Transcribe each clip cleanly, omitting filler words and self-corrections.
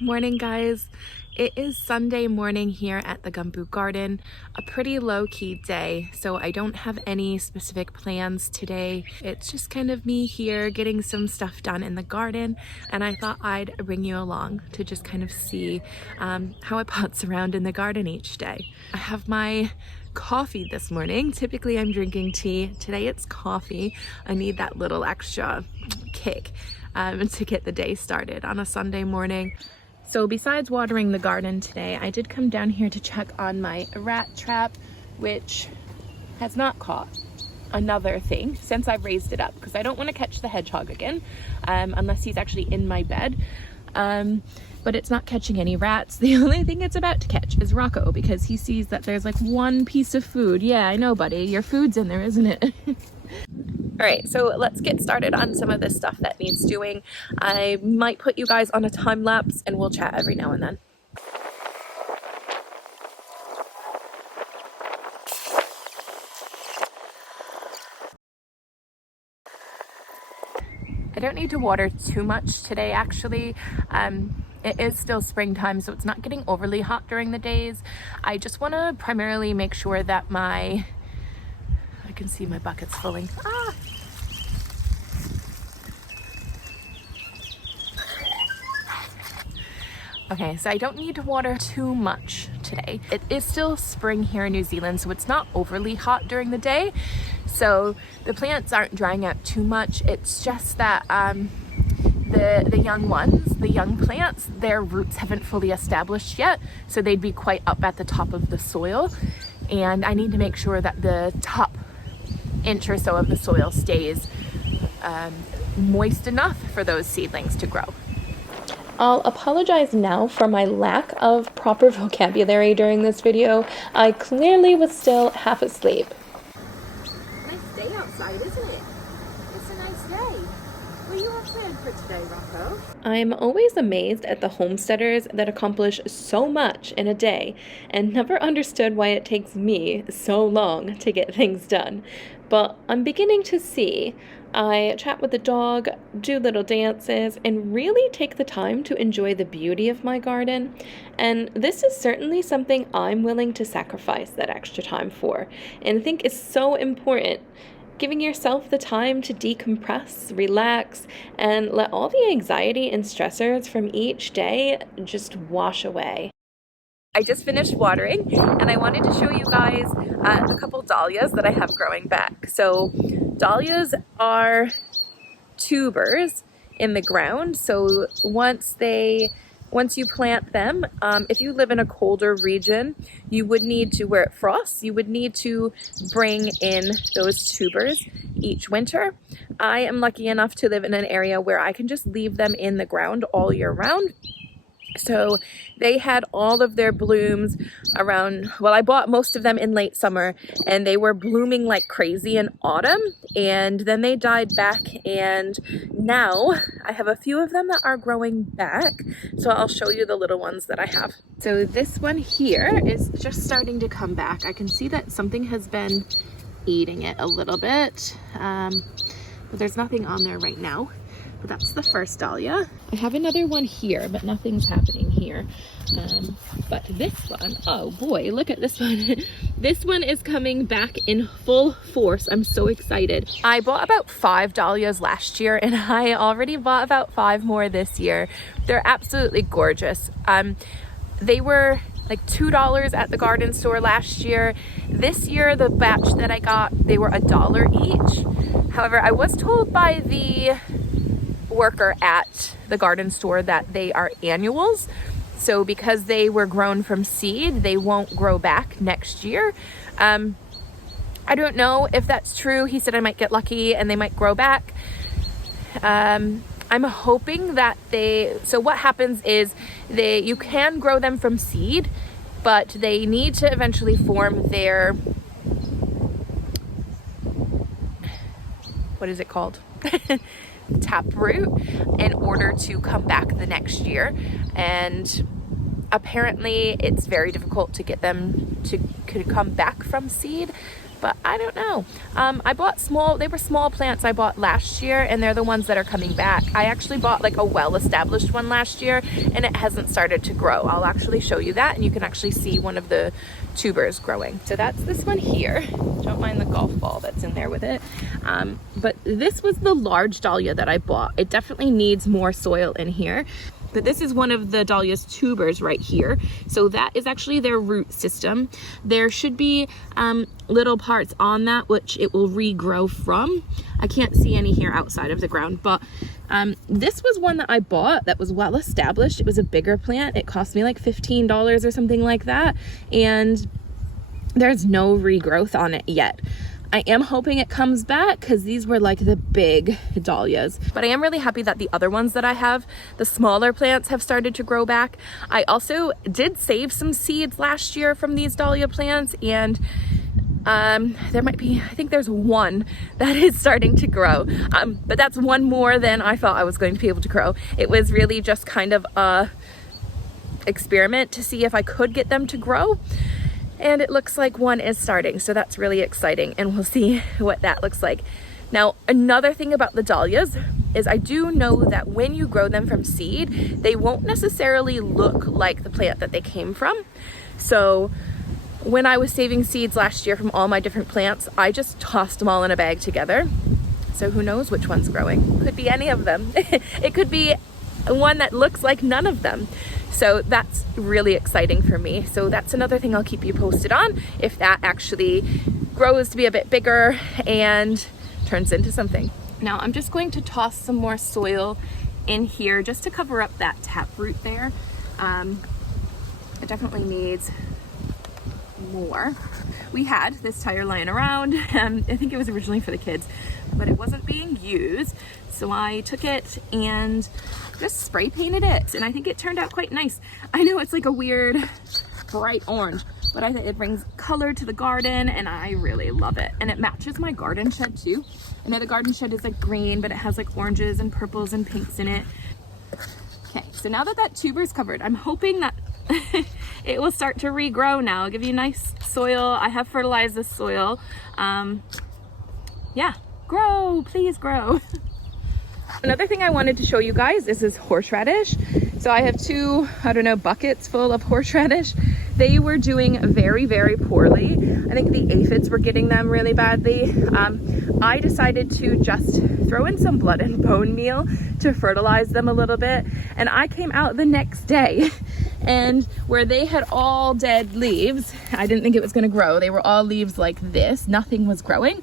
Morning, guys. It is Sunday morning here at the Gumboot garden. A pretty low-key day, so I don't have any specific plans today. It's just kind of me here getting some stuff done in the garden, and I thought I'd bring you along to just kind of see how I putz around in the garden each day. I have my coffee this morning. Typically I'm drinking tea. Today it's coffee. I need that little extra kick to get the day started on a Sunday morning. So besides watering the garden today, I did come down here to check on my rat trap, which has not caught another thing since I've raised it up, because I don't want to catch the hedgehog again, unless he's actually in my bed. But it's not catching any rats. The only thing it's about to catch is Rocco, because he sees that there's like one piece of food. Yeah, I know, buddy, your food's in there, isn't it? All right, so let's get started on some of this stuff that needs doing. I might put you guys on a time lapse and we'll chat every now and then. I don't need to water too much today, actually. It is still springtime, so it's not getting overly hot during the days. I just want to primarily make sure that I can see my bucket's filling. Okay, so I don't need to water too much today. It is still spring here in New Zealand, so it's not overly hot during the day. So the plants aren't drying out too much. It's just that the young ones, the young plants, their roots haven't fully established yet. So they'd be quite up at the top of the soil. And I need to make sure that the top inch or so of the soil stays moist enough for those seedlings to grow. I'll apologize now for my lack of proper vocabulary during this video. I clearly was still half asleep. Nice day outside, isn't it? It's a nice day. What do you have planned for today, Rocco? I'm always amazed at the homesteaders that accomplish so much in a day and never understood why it takes me so long to get things done. But I'm beginning to see. I chat with the dog, do little dances, and really take the time to enjoy the beauty of my garden. And this is certainly something I'm willing to sacrifice that extra time for, and I think is so important. Giving yourself the time to decompress, relax, and let all the anxiety and stressors from each day just wash away. I just finished watering, and I wanted to show you guys a couple dahlias that I have growing back. So dahlias are tubers in the ground. So once you plant them, if you live in a colder region, you would need to, where it frosts, you would need to bring in those tubers each winter. I am lucky enough to live in an area where I can just leave them in the ground all year round. So they had all of their blooms around, well, I bought most of them in late summer, and they were blooming like crazy in autumn, and then they died back, and now I have a few of them that are growing back. So I'll show you the little ones that I have. So this one here is just starting to come back. I can see that something has been eating it a little bit, but there's nothing on there right now. That's the first dahlia. I have another one here, but nothing's happening here. But this one, oh boy, look at this one. This one is coming back in full force. I'm so excited. I bought about 5 dahlias last year, and I already bought about 5 more this year. They're absolutely gorgeous. They were like $2 at the garden store last year. This year, the batch that I got, they were $1 each. However, I was told by the worker at the garden store that they are annuals, so because they were grown from seed, they won't grow back next year. I don't know if that's true. He said I might get lucky and they might grow back. I'm hoping that so what happens is you can grow them from seed, but they need to eventually form their, what is it called? Taproot in order to come back the next year, and apparently it's very difficult to get them to come back from seed, but I don't know. I bought they were small plants I bought last year, and they're the ones that are coming back. I actually bought like a well-established one last year, and it hasn't started to grow. I'll actually show you that, and you can actually see one of the tubers growing. So that's this one here. Don't mind the golf ball that's in there with it. But this was the large dahlia that I bought. It definitely needs more soil in here. But this is one of the dahlia's tubers right here. So that is actually their root system. There should be little parts on that which it will regrow from. I can't see any here outside of the ground, but this was one that I bought that was well established. It was a bigger plant. It cost me like $15 or something like that. And there's no regrowth on it yet. I am hoping it comes back because these were like the big dahlias. But I am really happy that the other ones that I have, the smaller plants, have started to grow back. I also did save some seeds last year from these dahlia plants, and there might be, I think there's one that is starting to grow. But that's one more than I thought I was going to be able to grow. It was really just kind of a experiment to see if I could get them to grow. And it looks like one is starting, so that's really exciting, and we'll see what that looks like. Now, another thing about the dahlias is I do know that when you grow them from seed, they won't necessarily look like the plant that they came from. So when I was saving seeds last year from all my different plants, I just tossed them all in a bag together. So who knows which one's growing? Could be any of them. It could be one that looks like none of them. So that's really exciting for me. So that's another thing I'll keep you posted on, if that actually grows to be a bit bigger and turns into something. Now I'm just going to toss some more soil in here just to cover up that taproot there. It definitely needs more. We had this tire lying around. I think it was originally for the kids, but it wasn't being used. So I took it and just spray painted it, and I think it turned out quite nice. I know it's like a weird bright orange, but I think it brings color to the garden, and I really love it. And it matches my garden shed too. I know the garden shed is like green, but it has like oranges and purples and pinks in it. Okay, so now that that tuber is covered, I'm hoping that it will start to regrow now. I'll give you nice soil. I have fertilized this soil. Yeah, grow, please grow. Another thing I wanted to show you guys is this horseradish. So I have two, I don't know, buckets full of horseradish. They were doing very, very poorly. I think the aphids were getting them really badly. I decided to just throw in some blood and bone meal to fertilize them a little bit. And I came out the next day, and where they had all dead leaves, I didn't think it was gonna grow. They were all leaves like this, nothing was growing.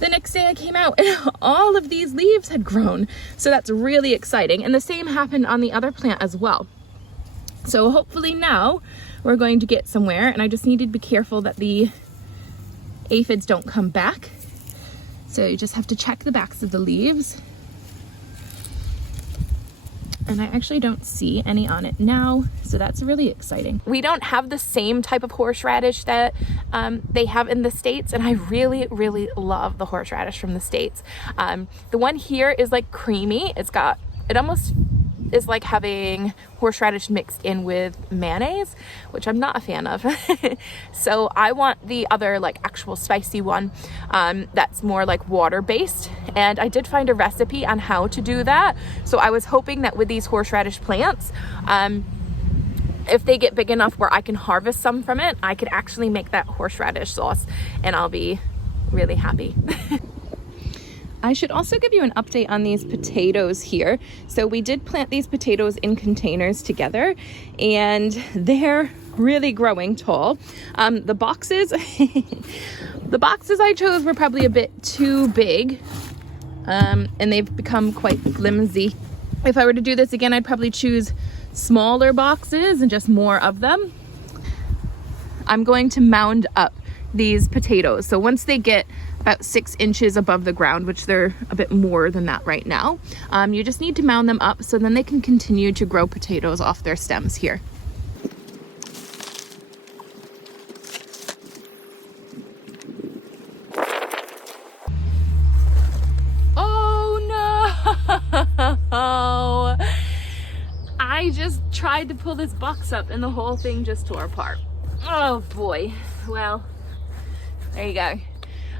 The next day I came out and all of these leaves had grown. So that's really exciting. And the same happened on the other plant as well. So hopefully now we're going to get somewhere, and I just need to be careful that the aphids don't come back. So you just have to check the backs of the leaves. And I actually don't see any on it now, so that's really exciting. We don't have the same type of horseradish that they have in the States, and I really, really love the horseradish from the States. The one here is like creamy. It almost is like having horseradish mixed in with mayonnaise, which I'm not a fan of. So I want the other like actual spicy one that's more like water based, and I did find a recipe on how to do that. So I was hoping that with these horseradish plants, if they get big enough where I can harvest some from it, I could actually make that horseradish sauce, and I'll be really happy. I should also give you an update on these potatoes here. So we did plant these potatoes in containers together, and they're really growing tall. The boxes, the boxes I chose were probably a bit too big, and they've become quite flimsy. If I were to do this again, I'd probably choose smaller boxes and just more of them. I'm going to mound up these potatoes. So once they get about 6 inches above the ground, which they're a bit more than that right now, you just need to mound them up so then they can continue to grow potatoes off their stems here. Oh no! I just tried to pull this box up and the whole thing just tore apart. Oh boy. Well, There you go.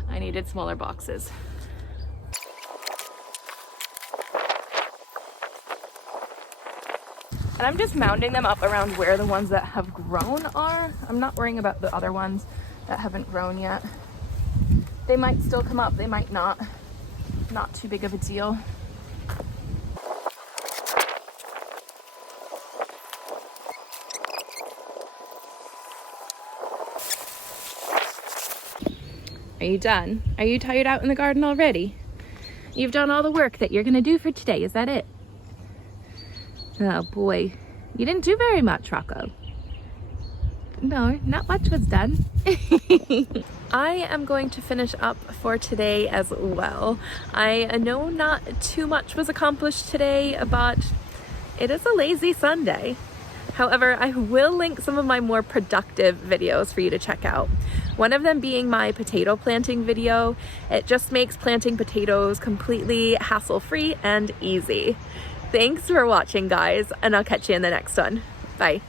I needed smaller boxes. And I'm just mounding them up around where the ones that have grown are. I'm not worrying about the other ones that haven't grown yet. They might still come up, they might not. Not too big of a deal. Are you done? Are you tired out in the garden already? You've done all the work that you're gonna do for today, is that it? Oh boy, you didn't do very much, Rocco. No, not much was done. I am going to finish up for today as well. I know not too much was accomplished today, but it is a lazy Sunday. However, I will link some of my more productive videos for you to check out. One of them being my potato planting video. It just makes planting potatoes completely hassle-free and easy. Thanks for watching, guys, and I'll catch you in the next one. Bye.